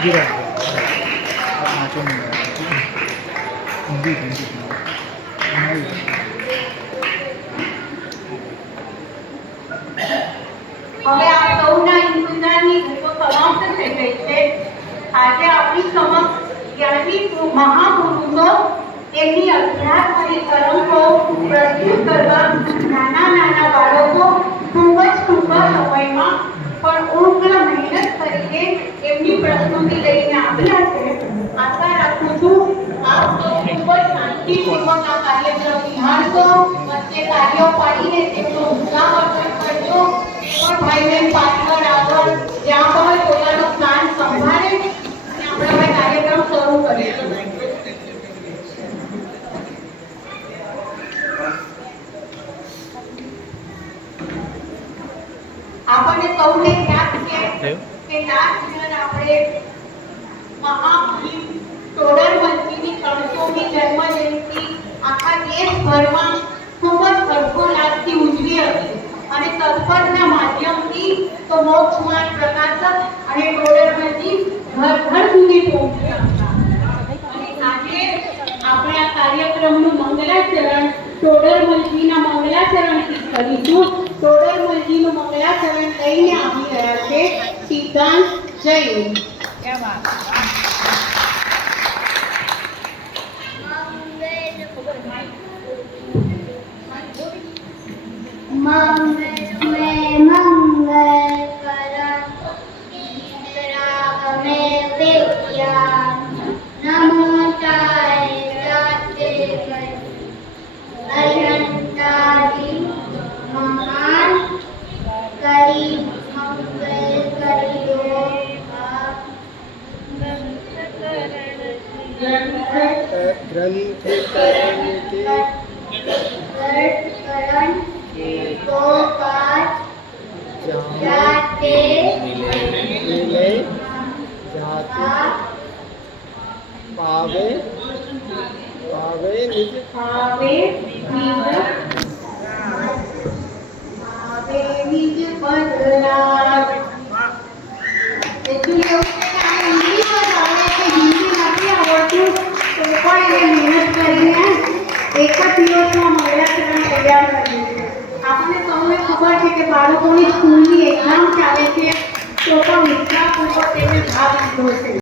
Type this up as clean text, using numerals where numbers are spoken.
આ સૌના ઇંતજારની ઘડીઓ સમાપ્ત થઈ ગઈ છે. આજે આપણી સમક્ષ જ્ઞાની મહાપુરુષો એમની અધ્યાત્મની તરંગો પ્રસ્તુત કરવા નાના નાના બાળકો ખૂબ જ ટૂંકા સમયમાં પણ ઉગ્ર મહેનત કરીને એમની પ્રસ્તુતિ લઈને આવ્યા છે. આશા રાખું છું આપ સૌ ખૂબ જ શાંતિપૂર્વક આ કાર્યક્રમ નિહાળશો, વચ્ચે કાર્યો પાડીને તેમનો ઉત્સાહવર્ધન કરજો. પણ ભાઈ બહેન પાછળ આગળ જ્યાં પણ પોતાનો સ્થાન સંભાળે ત્યાં આપણે હવે કાર્યક્રમ શરૂ કરીશું. આપણને સૌને યાદ છે કે લાસ્ટ યર આપણે મહામુનિ ટોડરમલજીની 300મી જન્મ જયંતિ આખા દેશભરમાં ખૂબ જ હર્ષોલ્લાસથી ઉજવી હતી અને તત્પરના માધ્યમથી તો મોક્ષમાર્ગ પ્રકાશક અને ટોડરમલજી ઘર ઘર સુધી પહોંચ્યા હતા. અને આજે આપણે આ કાર્યક્રમનું મંગલાચરણ ટોડરમલજીના મંગલાચરણથી કરીશું. ટોડરમલજીનું મંગલાચરણ લઈને આવી રહ્યા છે સિદ્ધાંત જૈન. એક જ દિવસમાં મંગલાચરણ તૈયાર કર્યું છે. આપણને સૌને ખબર છે કે બાળકોની સ્કૂલની એક્ઝામ ચાલે છે તો પણ વિશ્વાસપૂર્વક તેને ભાગ લીધો છે.